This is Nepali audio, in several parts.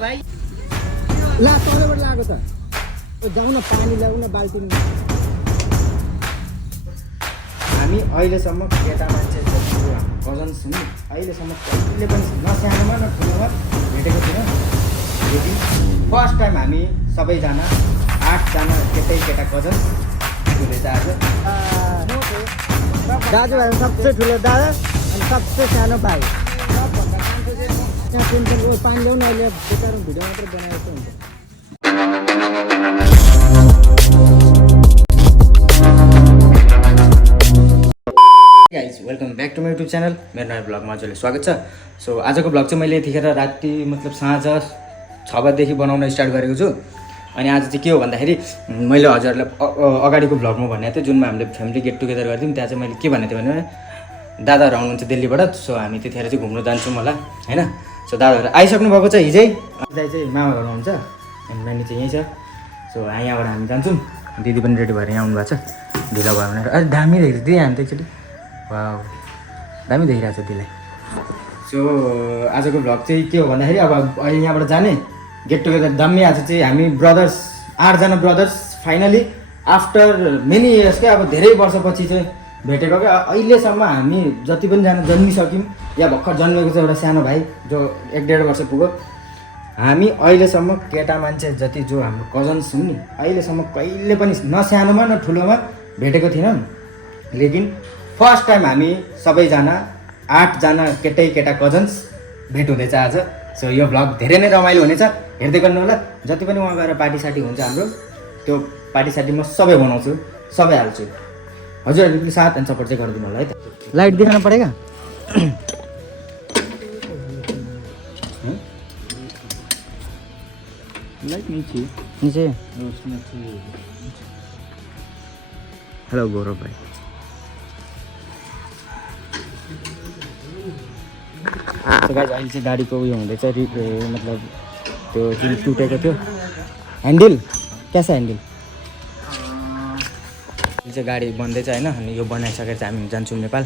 भाइ ला तलबाट लाग्यो त जाउँ न पानी ल्याउँ न बाल्टी हामी अहिलेसम्म केटा मान्छे जति कजन्स नि अहिलेसम्म कहिले पनि न सानोमा न ठुलोमा भेटेको थिएन। यदि फर्स्ट टाइम हामी सबैजना 8 जना केटा कजन्स हुँदैछ आज। दाजुभाइ सबसे ठुलो दादा अनि सबसे सानो भाइ। यहाँ टेन्सन पानी ल्याउँ न अहिले बेचारो भिडियो मात्र बनाएको हुन्छ। Guys welcome back to my YouTube channel. मेरो नयाँ ब्लगमा हजुरले स्वागत छ। सो आजको ब्लग चाहिँ मैले यतिखेर राति मतलब साँझ 6 बजेदेखि बनाउन स्टार्ट गरेको छु। अनि आज चाहिँ के हो भन्दाखेरि मैले हजुरहरूलाई अगाडिको ब्लगमा भनेको थिएँ जुनमा हामीले फ्यामिली गेट टुगेदर गर्थ्यौँ। त्यहाँ चाहिँ मैले के भनेको थिएँ भने दादाहरू आउनुहुन्छ दिल्लीबाट। सो हामी त्यतिखेर चाहिँ घुम्न जान्छौँ होला होइन। सो दादाहरू आइसक्नु भएको छ हिजै। दाइ चाहिँ मामा घरमा हुन्छ अनि नानी चाहिँ यहीँ छ। सो यहाँबाट हामी जान्छौँ। दिदी पनि रेडी भएर यहाँ आउनु भएको छ। ढिलो भयो भनेर अलिक दामी देख्छ दिदी हामी त एकचोटि। वाह दामी देखिरहेको छ दिदीलाई। सो आजको भ्लग चाहिँ के हो भन्दाखेरि अब अहिले यहाँबाट जाने गेट टुगेदर दामी। आज चाहिँ हामी ब्रदर्स 8 जना brothers finally after many years क्या अब धेरै वर्षपछि चाहिँ भेटेको क्या। अहिलेसम्म हामी जति पनि जना जन्मिसक्यौँ या भर्खर जन्मेको छ एउटा सानो भाइ जो 1-1.5 वर्ष पुग्यो। हामी अहिलेसम्म केटा मान्छे जति जो हाम्रो कजन्स हुन् नि अहिलेसम्म कहिले पनि न सानोमा न ठुलोमा भेटेको थिएनौँ। लेकिन फर्स्ट टाइम हामी सबैजना 8 जना केटा कजन्स भेट हुँदैछ आज। सो यो भ्लग धेरै नै रमाइलो हुनेछ, हेर्दै गर्नु होला। जति पनि वहाँ गएर पार्टी सार्टी हुन्छ हाम्रो त्यो पार्टी सार्टी म सबै बनाउँछु, सबै हाल्छु। हजुरहरूले साथ एन्ड सपोर्ट चाहिँ गरिदिनु होला है त। लाइट दिखाउनु परेगा लाइट नीचे हेलो गौरव भाइ। तो गाइस अहिले चाहिँ गाडीको उयो हुँदैछ मतलब त्यो जुन टुटेको थियो ह्यान्डल क्या छ ह्यान्डल चाहिँ गाडी बन्दैछ होइन। अनि यो बनाइसकेर चाहिँ हामी जान्छौँ नेपाल।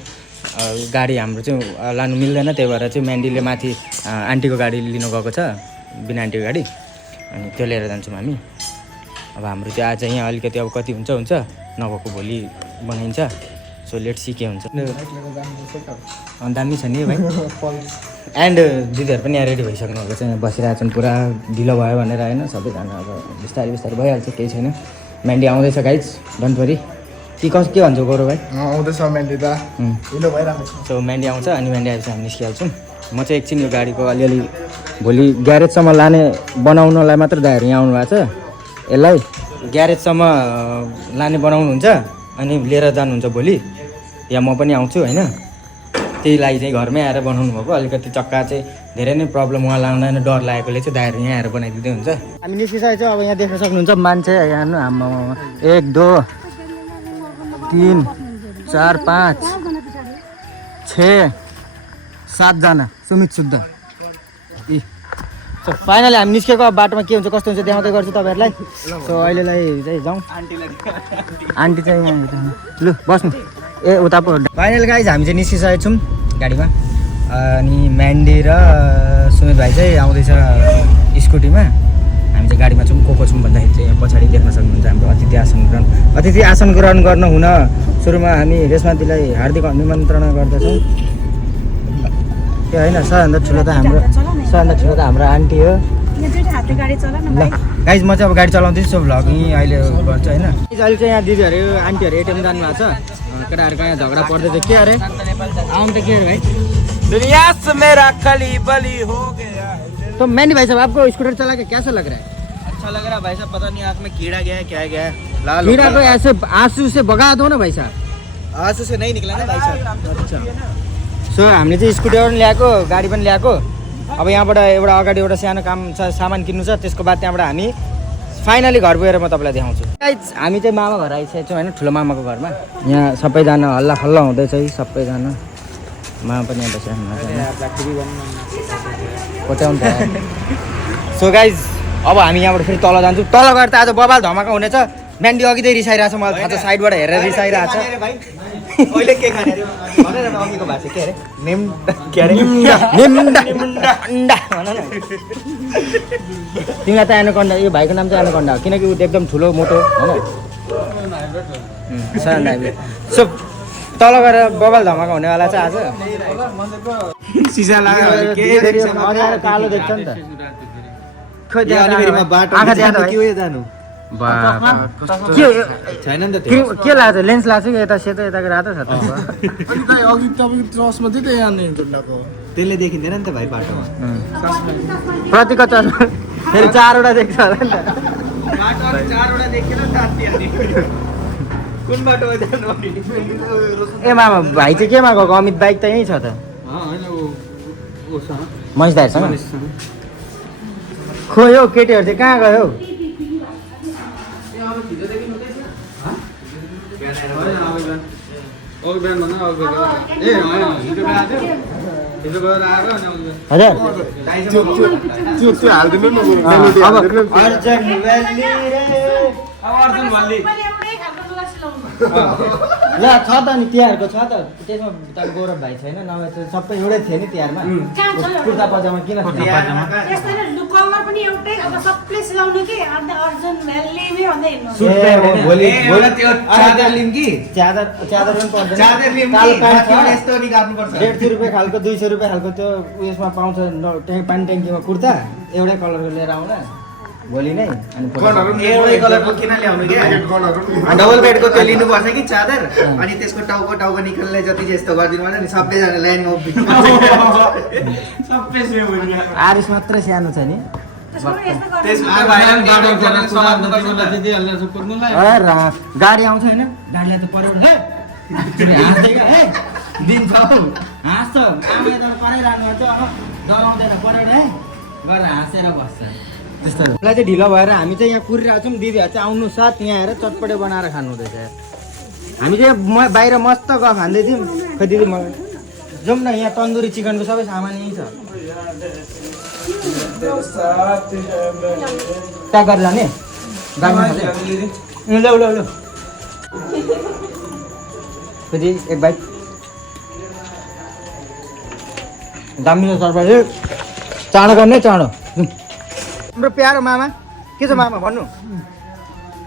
गाडी हाम्रो चाहिँ लानु मिल्दैन, त्यही भएर चाहिँ म्यान्डीले माथि आन्टीको गाडी लिनु गएको छ, बिना आन्टीको गाडी। अनि त्यो लिएर जान्छौँ हामी। अब हाम्रो चाहिँ आज यहाँ अलिकति अब कति हुन्छ नभएको भोलि बनाइन्छ। सो लेट्स सी के हुन्छ। दामी छ नि भाइ। एन्ड दिदीहरू पनि यहाँ रेडी भइसक्नु भएको छ, यहाँ बसिरहेको छन्। पुरा ढिलो भयो भनेर होइन सबैजना अब बिस्तारै भइहाल्छ, केही छैन। म्यान्डी आउँदैछ गाइज, डोन्ट वरी। के भन्छ गौरव भाइ? आउँदैछ म्यान्डी त ढिलो भइरहेको छ। सो म्यान्डी आउँछ अनि म्यान्डी आएपछि हामी निस्किहाल्छौँ। म चाहिँ एकछिन यो गाडीको अलिअलि भोलि ग्यारेजसम्म लाने बनाउनलाई मात्र दाइहरू यहाँ आउनु भएको छ। यसलाई ग्यारेजसम्म लाने बनाउनुहुन्छ अनि लिएर जानुहुन्छ भोलि, या म पनि आउँछु होइन। त्यही लागि चाहिँ घरमै आएर बनाउनु भएको। अलिकति चक्का चाहिँ धेरै नै प्रब्लम उहाँ लाउँदैन, डर लागेकोले चाहिँ दाइहरू यहाँ आएर बनाइदिँदै हुन्छ। हामी निस्किसकेको छ। अब यहाँ देख्न सक्नुहुन्छ मान्छे यहाँ हाम्रो 1 2 3 4 5 6 7 जना सुमित शुद्ध। सो फाइनली हामी निस्केको। अब बाटोमा के हुन्छ कस्तो हुन्छ देखाउँदै गर्छु तपाईँहरूलाई। सो अहिलेलाई चाहिँ जाउँ। आन्टी चाहिँ यहाँ लु बस्नु ए उता पो। फाइनल गाइज हामी चाहिँ निस्किसकेको छौँ गाडीमा। अनि म्यान्डी र सुमित भाइ चाहिँ आउँदैछ स्कुटीमा। हामी चाहिँ गाडीमा छौँ। को छौँ भन्दाखेरि चाहिँ यहाँ पछाडि देख्न सक्नुहुन्छ हाम्रो अतिथि आसन ग्रहण गर्न हुन सुरुमा हामी रेशमादीलाई हार्दिक निमन्त्रणा गर्दछौँ। त्यो होइन सबभन्दा ठुलो त हाम्रो आन्टी हो। गाइज म चाहिँ अब गाडी चलाउँदैछु। भ्लग यहीँ अहिले गर्छु होइन। अहिले चाहिँ यहाँ दिदीहरू आन्टीहरू एटिएम जानु भएको छ। केटाहरूको यहाँ झगडा पर्दैछ के अरे आउनु त के अरे भाइ दुनिया से मेरा खली बली हो गया। तो मैंने भाई साहब आपको स्कूटर चला के कैसा लग रहा है? अच्छा लग रहा है भाई साहब। पता नहीं आँख में कीड़ा गया है क्या गया है। लाल कीड़ा तो ऐसे आंसू से भगा दो ना भाई साहब। आंसू से नहीं निकला ना भाई साहब। अच्छा सो हामीले चाहिँ स्कुटर पनि ल्याएको, गाडी पनि ल्याएको। अब यहाँबाट एउटा अगाडि एउटा सानो काम छ, सामान किन्नु छ। त्यसको बाद त्यहाँबाट हामी फाइनली घर गएर म तपाईँलाई देखाउँछु। हामी चाहिँ मामा घर आइसकेको छौँ होइन, ठुलो मामाको घरमा। यहाँ सबैजना हल्ला खल्ला हुँदैछ है सबैजना। मामा पनि यहाँ बसिरहेको कोट्याउनु। सो गाइज अब हामी यहाँबाट फेरि तल जान्छौँ। तल गएर त आज बबाल धमाका हुनेछ। म्यान्डी अघिदेखि रिसाइरहेको छ मलाई थाहा छ साइडबाट हेरेर रिसाइरहेको छ अहिले के खाने अरे भनेर अघिको भाषा के अरे नेम के अरे निम्डा अन्डा भन न तिमीलाई त एनाकोन्डा यो भाइको नाम चाहिँ एनाकोन्डा हो किनकि ऊ एकदम ठुलो मोटो होइन सानो हाइब्रिड सो तल गएर बबाल धमाका हुनेवाला चाहिँ आज सिसा लाग्यो के फेरि अगाडि आएर कालो देख्छ नि त खोइ यो अनि फेरि म बाटो आँखा ज्यादा के हो यो जानु छैन नि त त्यो के लाग्छ लेन्स लाग्छ कि यता सेतो यताको रातो छ त अनि खै अघि तपाईँको चस्मा चाहिँ त्यही आने ढुङ्गाको त्यसले देखिँदैन नि त भाइ बाटोमा प्रतिको चस्मा फेरि 4वटा देख्छ होला नि त बाटो 4वटा देखेन त कुन बाटो जानु ए मामा भाइ चाहिँ केमा गएको अमित बाइक त यहीँ छ त हैन ओ महेश दाइसँग खोयो केटीहरू चाहिँ कहाँ गयो हजुर त्यो हालिदिनु न बरु मेलोडी अब हालिदिनु न। अर्जुन भ्याली रे ल छ त नि तिहारको छ त त्यसमा त गौरव भाइ छैन नभए त सबै एउटै थियो नि तिहारमा कुर्ता पजामा किन चादर लिम कि च्यादर पनि पर्दैन चादर लिम कालो कि प्यान्ट छ यस्तो निकाल्नु पर्छ 150 रुपियाँ खालको 200 रुपियाँ खालको त्यो उयसमा पाउँछ पानी ट्याङ्कीमा कुर्ता एउटै कलरको लिएर आउन भोलि नै अनि कलरहरू पनि एउटै कलरको किन ल्याउनु के कलरहरू पनि डबल बेडको त्यो लिनुपर्छ कि चादर अनि त्यसको टाउको निकाल्ने जति जस्तो गरिदिनु पर्छ नि सबैजना लाइनमा उभिनु आरिस मात्रै सानो छ नि गाडी आउँछ होइन गाडीलाई त पऱ्यो दिन्छ हौ हाँस्छ आमाले त कराइरहनु पर्छ अब डराउँदैन पऱ्यो है गरेर हाँसेर बस्छ त्यस्तो मलाई चाहिँ ढिलो भएर हामी चाहिँ यहाँ कुरिरहेको छौँ दिदीहरू चाहिँ आउनु साथ यहाँ आएर चटपटे बनाएर खानु हुँदैछ हामी चाहिँ बाहिर मस्त गफ हान्दै थियौँ खै दिदी म जाउँ न यहाँ तन्दुरी चिकनको सबै सामान यहीँ छ प्याक गरेर लाने लौ लौ लौ फेरि एक बाइक दामी सरपाले चाँडो गर्ने चाँडो हाम्रो प्यारो मामा के छ मामा भन्नु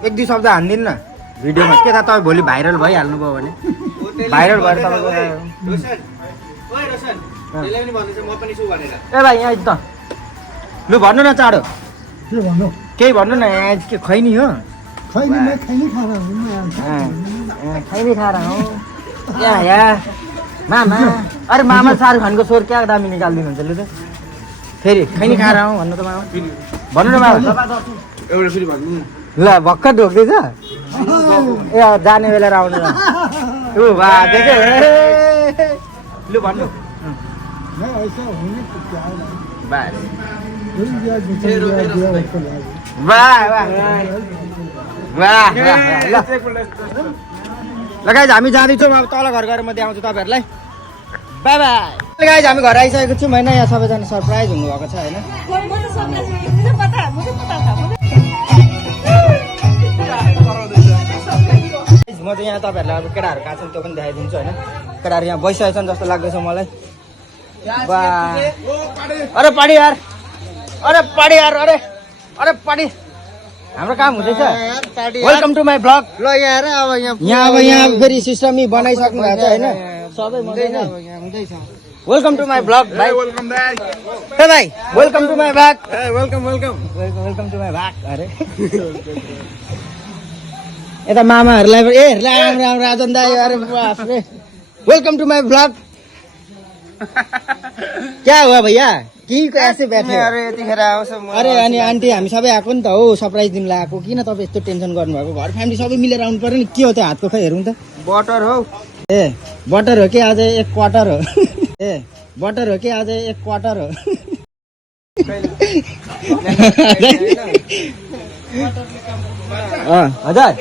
1-2 शब्द हानिदिनु न भिडियोमा के थाहा तपाईँ भोलि भाइरल भइहाल्नु भयो भने भाइरल भएर तपाईँको ए भाइ यहाँ त लु भन्नु न चाँडो के भन्नु केही भन्नु न यहाँ के खैनी हो खैनी मैं खैनी खा रहा हूँ खैनी खा रहा हूँ या मामा अरे मामा शाहरुख खानको स्वर क्या दामी निकालिदिनुहुन्छ लु त फेरि खैनी खा रहा हूँ भन्नु त मामा भन्नु न मामा एउटा फेरि भन्नु न। ल भर्खर ढोक्दैछ ए जाने बेला आउनु ल ऊ भा देख्यो लु भन्नु मैं ऐसा होने तो क्या होगा बास कोई दिया जितना दिया उसको लाओ वाह वाह वाह ल गाइज हामी जाँदैछौँ अब तल घर गएर म देखाउँछु तपाईँहरूलाई बाई बाई गाइज हामी घर आइसकेको छौँ होइन यहाँ सबैजना सरप्राइज हुनुभएको छ होइन म चाहिँ यहाँ तपाईँहरूलाई अब केटाहरू कहाँ छन् त्यो पनि देखाइदिन्छु होइन केटाहरू यहाँ बसिरहेको छन् जस्तो लाग्दैछ मलाई अरे पाडी यार अरे पाडी यार अरे अरे पाडी हाम्रो काम हुँदैछ वेलकम टु माई ब्लग ल यहाँ हेर अब यहाँ अब यहाँ फेरि सिस्टम बनाइसक्नु भएको छ होइन सबै मजाले वेलकम टु माई ब्लग भाइ वेलकम ब्याक ए भाइ welcome to my blog welcome welcome welcome to my blog अरे यता मामाहरूलाई ए राम राम राजन दाई अरे बाफरे वेलकम टु माई ब्लग क्या हुआ भैया कि ऐसे बैठे अरे यतिखेर आउँछ अरे अनि आन्टी हामी सबै आएको नि त हो सरप्राइज दिनलाई आएको किन तपाईँ यस्तो टेन्सन गर्नुभएको घर फ्यामिली सबै मिलेर आउनु पर्यो नि के हो त्यो हातको खै हेरौँ त बटर हो ए बटर हो कि आज 1 क्वार्टर हो ए बटर हो कि आज 1 क्वार्टर हो हजुर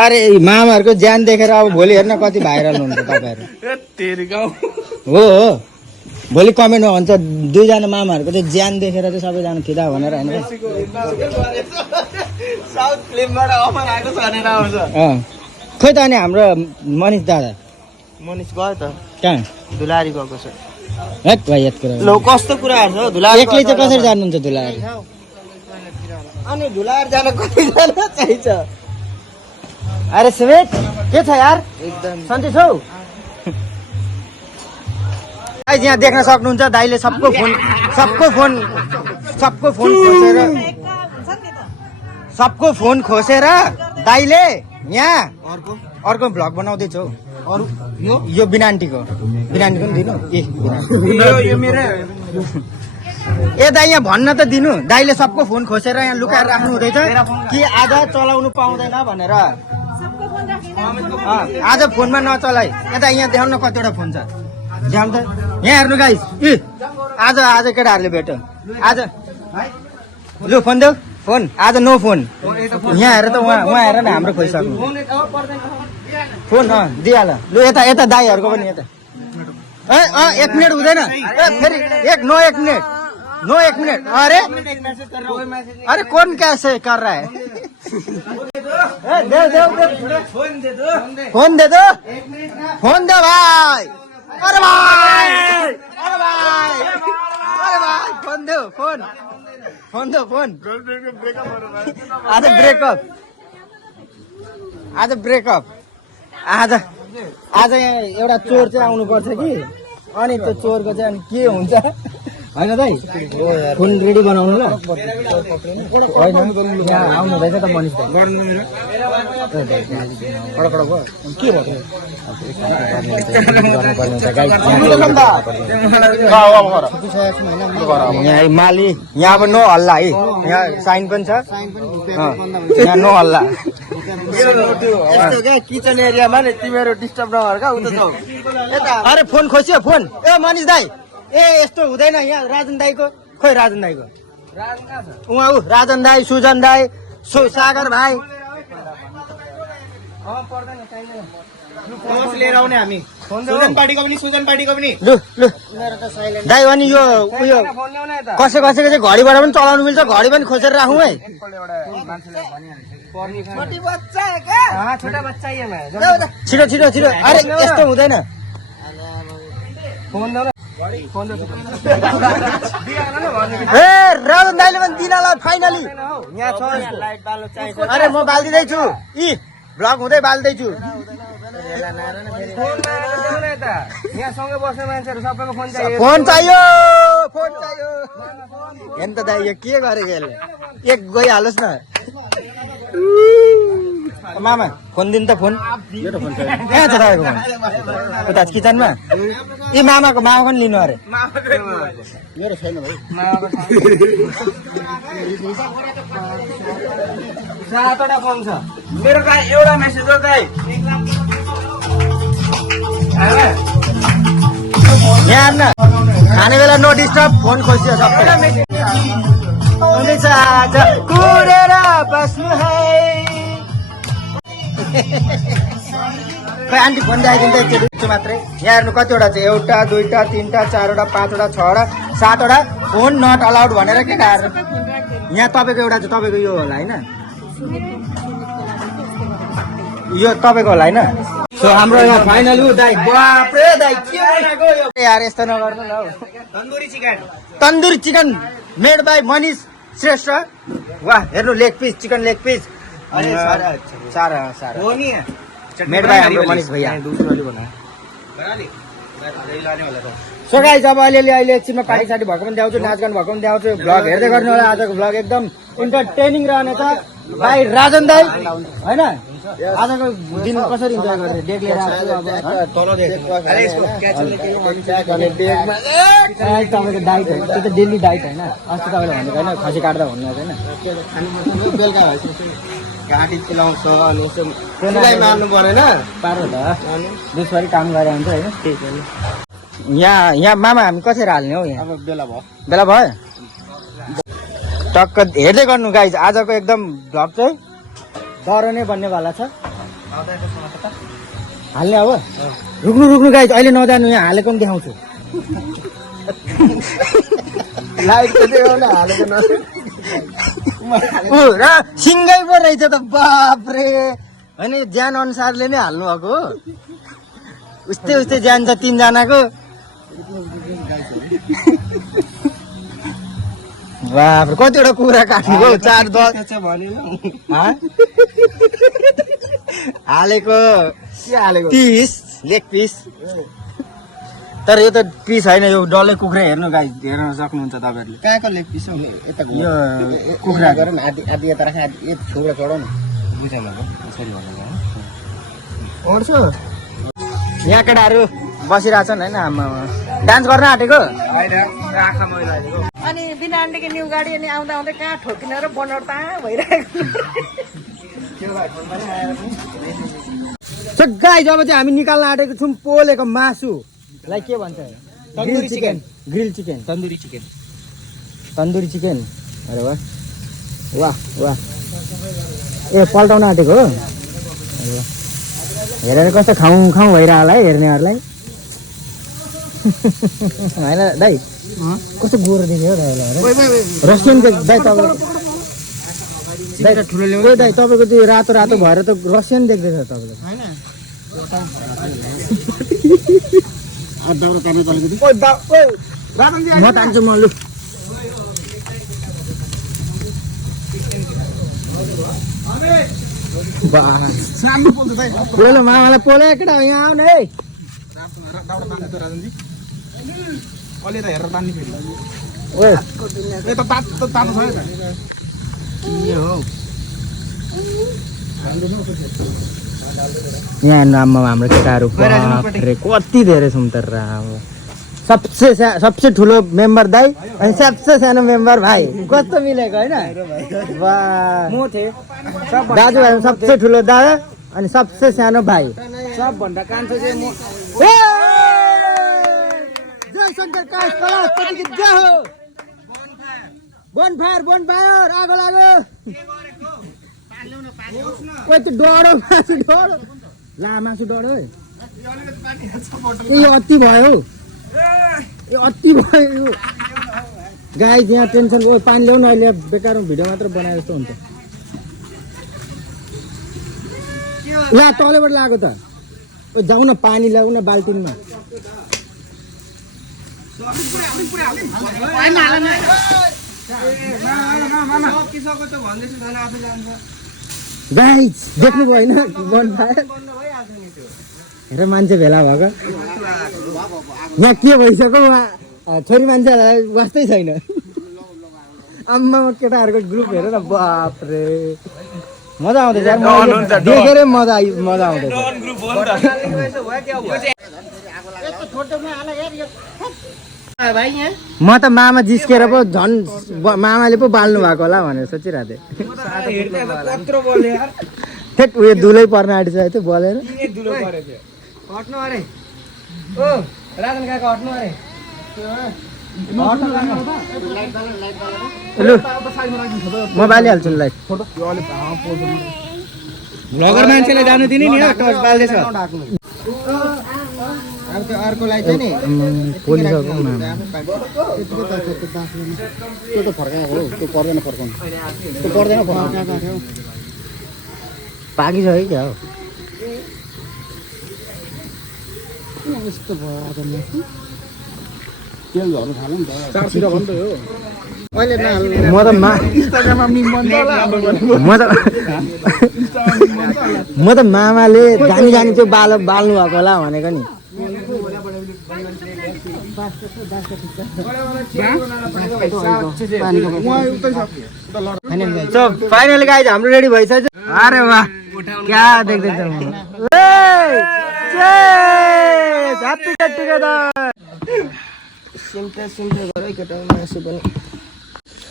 अरे मामाहरूको ज्यान देखेर अब भोलि हेर्न कति भाइरल हुन्छ तपाईँहरू हो भोलि कमेन्टमा भन्छ दुईजना मामाहरूको चाहिँ ज्यान देखेर चाहिँ सबैजना फिदा भनेर होइन साउथ फिल्मबाट अफर आएको छ भनेर आउँछ खोइ त अनि हाम्रो मनिष दादा मनिष गयो त कहाँ धुलारी गएको छ हेट भाइ याद कुरा लो कस्तो कुराहरू छ हौ धुलारी एक्लै चाहिँ कसरी जानुहुन्छ धुलारी अनि धुलारी जान कतिजना चाहिन्छ अरे सुवेट के छ यार एकदम सन्चै छौ गाइस यहाँ देख्न सक्नुहुन्छ दाइले सबको फोन खोसेर दाइले यहाँ अर्को भ्लग बनाउँदैछौ अरु यो बिनान्टीको पनि दिनु यो मेरो ए दाइ यहाँ भन्न त दिनु दाइले सबको फोन खोसेर यहाँ लुकाएर राख्नु हुँदैछ कि आज चलाउनु पाउँदैन भनेर आज फोनमा नचलाइ यता यहाँ देखाउन कतिवटा फोन छ देखाउनु त यहाँ हेर्नु गाइस आज केटाहरूले भेट्यो आज लु फोन देऊ फोन आज नो फोन यहाँ हेर त उहाँ हेर न हाम्रो खोइसक्नु फोन दिइहाल लु यता दाईहरूको पनि यता एक मिनट हुँदैन फेरि एक मिनट अरे कौन कैसे कर रहा है दे फोन दे दो भाई अरे भाई फोन दो आज ब्रेकअप आज यहाँ एउटा चोर चाहिँ आउनुपर्छ कि अनि त्यो चोरको चाहिँ अनि के हुन्छ होइन दाइ फोन रेडी बनाउनु ल होइन यहाँ आउनु हुँदैछ त मनिष दाइ के भयो यहाँ माली यहाँ अब नो हल्ला है यहाँ साइन पनि छ यहाँ नो हल्ला किचन एरियामा नि तिमीहरू डिस्टर्ब नभएर का उता जाऊ अरे फोन खोज्यो फोन ए मनिष दाइ ए यस्तो हुँदैन यहाँ राजन दाईको खोइ राजन दाईको उहाँ राजन दाई सुजन दाई सागर भाइ लिएर आउने हामी सुजन पार्टीको पनि लु दाइ अनि यो उयो कसैको चाहिँ घडीबाट पनि चलाउनु मिल्छ घडी पनि खोजेर राखौँ है छिटो अरे यस्तो हुँदैन ए राजन दाइले पनि दिनला फाइनली यहाँ छ अरे म बाल्दिँदैछु भ्लग हुँदै बाल्दैछु यहाँ सँगै बस्ने मान्छेहरू सबैको फोन चाहियो हेर्नु त दाइ यो के गरेको यसले एक गइहालोस् न मामा फोन दिनु त फोन कहाँ छ तपाईँको फोन उता किचनमा ए मामाको पनि लिनु अरे मेरो छैन भाइ सातवटा फोन छ मेरो कहाँ एउटा मेसेज हो दाइ यहाँ न खाने बेला नो डिस्टर्ब फोन खोज्यो सबै आज कुरेर बस्नु है खै आन्टी फोन देखाइदिन्छ एकचोटि मात्रै यहाँ हेर्नु कतिवटा छ एउटा दुईटा तिनवटा चारवटा पाँचवटा छवटा सातवटा फोन नट अलाउड भनेर के गाह्रो यहाँ तपाईँको एउटा छ तपाईँको यो होला होइन यो तपाईँको होला होइन सो हाम्रो यहाँ फाइनल दाइ बाप्रे दाइ के बनाएको यो यार यस्तो नगर्नु न हौ tandoori chicken made by Manish Shrestha वाह हेर्नु leg piece chicken leg piece सारा मेड बाई हाम्रो मनिष भैया सो गाइस अब अहिले एकछिनमा पार्टी साटी भएको पनि देखाउँछु नाचगान भएको पनि देखाउँछु भ्लग हेर्दै गर्नु होला आजको भ्लग एकदम इन्टरटेनिङ रहनेछ भाइ राजन दाइ होइन आजको दिन कसरी इन्जोय गर्ने डेक लिएर आएको तपाईँको डाइट हो त्यो त डेली डाइट होइन अस्ति तपाईँले भनेको होइन खसी काट्दा भन्नु होइन बेलुका घाँटी चिलाउँछ अनि मार्नु परेन पारो त देशभरि काम गरे हुन्छ होइन यहाँ मामा हामी कसरी हाल्ने हौ यहाँ बेला भयो टक्क हेर्दै गर्नु गाइज आजको एकदम भ्लग चाहिँ डर नै बन्नेवाला छ हाल्ने अब रुक्नु गाइज अहिले नजानु यहाँ हालेको पनि देखाउँछु लाइट त देखाउन हालेको न र सिङ्गै पो रहेछ त बाफ्रे होइन ज्यान अनुसारले नै हाल्नु भएको हो उस्तै उस्तै ज्यान छ 3 जनाको बाफ्रे कतिवटा कुरा काट्नु हो 4 10 हालेको 30 लेग पिस तर यो त पिस होइन यो डल्लै कुखुरा हेर्नु गाइस हेर्न सक्नुहुन्छ तपाईहरुले कहाँको लेग पिस हो यता यो कुखुरा गरौँ आदि आदि यता राख आदि यो छोरा चढाउ न बुझेन अब यसरी भनेको ओड्छ यहाँ केटाहरू बसिरहेछन् होइन आमा डान्स गर्न आँटेको अनि बिना आन्टीको न्यू गाडी अनि आउँदा आउँदै कहाँ ठोकिनेर बनोट ता भइरहेको सो गाइस अब चाहिँ हामी निकाल्न आँटेको छौँ पोलेको मासुलाई के भन्छ ग्रिल चिकन तन्दुरी चिकन अरे वाह वाह वाह ए पल्टाउन आँटेको हो अरे वाह हेरेर कस्तो खाउँ भइरह होला है हेर्नेहरूलाई होइन दाइ कस्तो गोरो देख्यो हो दाइलाई रसियनको दाइ तपाईँको दाइ तपाईँको त्यो रातो रातो भएर त रसियन देख्दैछ तपाईँले म तान्छु म लु पोलो मामालाई पोलो केटा यहाँ आउने है अलि त हेरेर तान्ने फेरि ओ ए त तातो छ है त के हो यहाँ नाममा हाम्रो केटाहरू बाफ्रे कति धेरै छौँ त सबसे ठुलो मेम्बर दाइ अनि सबसे सानो मेम्बर भाइ कस्तो मिलेको होइन दाजुभाइ सबसे ठुलो दादा अनि सबसे सानो भाइ सबभन्दा कान्छो चाहिँ म जय शङ्कर काश कला जय हो बोनफायर आगो लाग्यो ओइ त्यो डढो मासु डढो है यो अति भयो गाई यहाँ टेन्सन ओ पानी ल्याउनु अहिले बेकार भिडियो मात्र बनाए जस्तो हुन्छ ला तलबाट लाग्यो त ओ जाऊ न पानी ल्याउ न बाल्टिनमा गाइस देख्नु भयो होइन बोनफायर हेर मान्छे भेला भएको यहाँ के भइसक्यो छोरी मान्छेहरूलाई वास्तै छैन आम्मा केटाहरूको ग्रुप हेर न बाफ्रे मजा आउँदैछ देखेरै मजा आउँदैछ म त मामा जिस्केर पो झन् मामाले पो बाल्नु भएको होला भनेर सोचिरहेको थिएँ उयो दुलै पर्न आँटिसकेको थियो बोलेर हट्नु अरे ओ राजन काका हट्नु अरे लु म बालिहाल्छु लाइट भ्लगर मान्छेले जानु दिने नि टर्च बाल्दैछ अर्को लाइट नि पोलिसको त्यो त फर्काएको हो त्यो पर्दैन फर्काउनु त्यो पर्दैन फर्काएको पाकी छ है क्या हो यस्तो भयो तेल झर्नु थाल्यो नि त 4 हो अहिले म त मामाले जानी चाहिँ बाल्नु भएको होला भनेको नि फाइनली गाइज हाम्रो रेडी भइसक्यो अरे वाह क्या देख्दैछ happy get together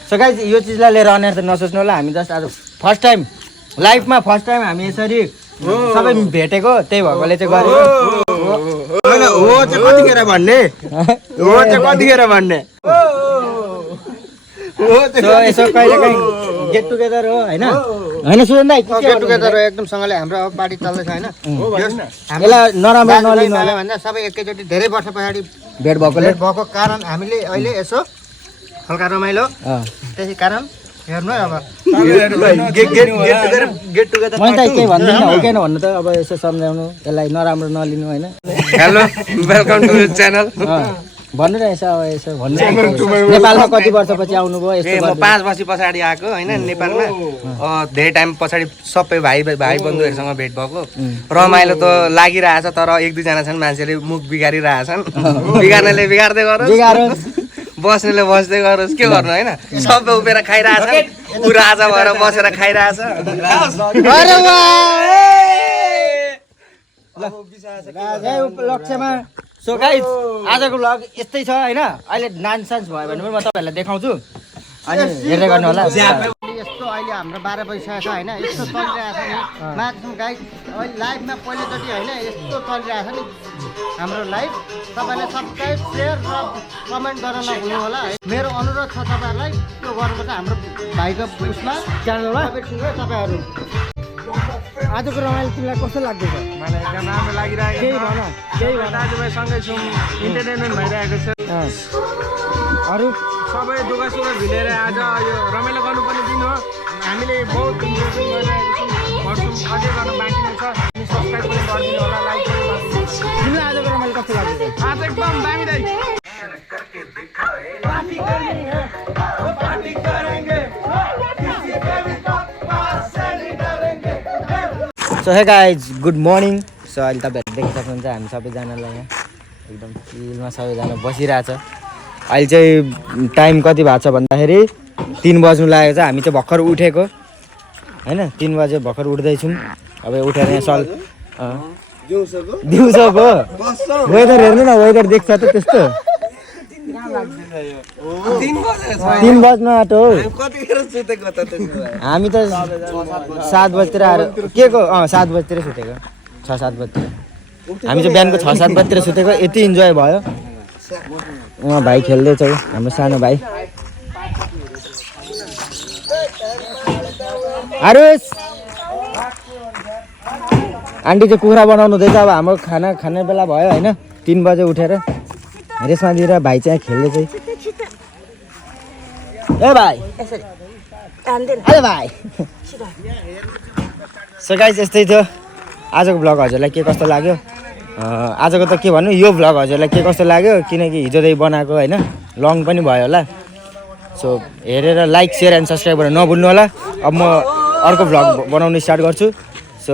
so guys यो चिजलाई लिएर अनेर त नसोच्नु होला हामी जस्ट आज फर्स्ट टाइम हामी यसरी सबै भेटेको त्यही भएकोले चाहिँ गरेको हो चाहिँ कतिखेर भन्ने यसो कहिले काहीँ गेट टुगेदर हो होइन सुन दाइ गेट टुगेदर हो एकदमसँगले हाम्रो अब पार्टी चल्दैछ होइन यसलाई नराम्रो नलिनु होला भन्दा सबै एकैचोटि धेरै वर्ष पछाडि भेट भएकोले भेट भएको कारण हामीले अहिले यसो हल्का रमाइलो त्यसै कारण हेर्नु है अब गेट टुगेदर मैले त केही भन्दिनँ हो किन भन्नु त अब यसो सम्झाउनु यसलाई नराम्रो नलिनु होइन हेलो वेलकम टु च्यानल भन्नु न यसो अब यसो भन्नु नेपालमा कति वर्षपछि आउनुभयो ए यस्तो म 5 वर्ष पछाडि आएको होइन नेपालमा धेरै टाइम पछाडि सबै भाइ बन्धुहरूसँग भेट भएको रमाइलो त लागिरहेछ तर एक दुईजना छन् मान्छेले मुख बिगारिरहेछन् बिगार्नेले बिगार्दै गरोस् बस्नेले बस्दै गरोस् के गर्नु होइन सबै उभिएर खाइरहेछ ऊ राजा भएर बसेर खाइरहेछ लक्ष्यमा सो गाइस आजको भ्लग यस्तै छ होइन अहिले डान्स सान्स भयो भने पनि म तपाईँहरूलाई देखाउँछु अनि हेर्दै गर्नु होला यस्तो अहिले हाम्रो 12 बजिसकेको छ होइन यस्तो चलिरहेको छ नि मान्छे गाइस अहिले लाइभमा पहिलोचोटि होइन यस्तो चलिरहेको छ नि हाम्रो लाइभ तपाईँले सब्सक्राइब सेयर र कमेन्ट गर्न नभुल्नु होला है मेरो अनुरोध छ तपाईँहरूलाई त्यो गर्नुपर्छ हाम्रो भाइको उसमा च्यानलमा तपाईँहरू आजको रमाइलो तिमीलाई कस्तो लाग्दैछ मलाई एकदम राम्रो लागिरहेको केही भन केही भन दाजुभाइसँगै छौँ इन्टरटेनमेन्ट भइरहेको छ अरू सबै दुःख सुख भिलेर आज यो रमाइलो गर्नुपर्ने दिन हो हामीले बहुत इन्जोय गरिरहेको छौँ गर्छौँ अझै गर्न बाँकी नै छ अनि सब्सक्राइब पनि गरिदिनु होला लाइक पनि गरिदिनु तिमीलाई आजको रमाइलो कस्तो लाग्दैछ आज एकदम दामी दाइ so hey guys good morning so अहिले तपाईँहरू देख्न सक्नुहुन्छ हामी सबैजनालाई यहाँ एकदम चिलमा सबैजना बसिरहेछ अहिले चाहिँ टाइम कति भएको छ भन्दाखेरि 3 बज्नु लागेको छ हामी चाहिँ भर्खर उठेको होइन 3 बजे भर्खर उठ्दैछौँ अब उठेर यहाँ सल दिउँसोको वेदर हेर्नु न वेदर देख्छ त त्यस्तो 3 बज्नु आँटो हौ हामी त 7 बजीतिर आएर के को 7 बजीतिर सुतेको 6-7 बजीतिर हामी चाहिँ बिहानको 6-7 बजीतिर सुतेको यति इन्जोय भयो उहाँ भाइ खेल्दैछ हाम्रो सानो भाइ आरुष आन्टी चाहिँ कुखुरा बनाउनु हुँदैछ अब हाम्रो खाना खाने बेला भयो होइन 3 बजे उठेर रेसमा दिएर भाइ चाहिँ खेल्दैछ ए भाइ अरे भाइ सो गाइस यस्तै थियो आजको भ्लग हजुरलाई के कस्तो लाग्यो आजको त के भन्नु यो भ्लग हजुरलाई के कस्तो लाग्यो किनकि हिजोदेखि बनाएको होइन लङ पनि भयो होला सो हेरेर लाइक सेयर एन्ड सब्सक्राइब गर्न नभुल्नु होला अब म अर्को भ्लग बनाउनु स्टार्ट गर्छु सो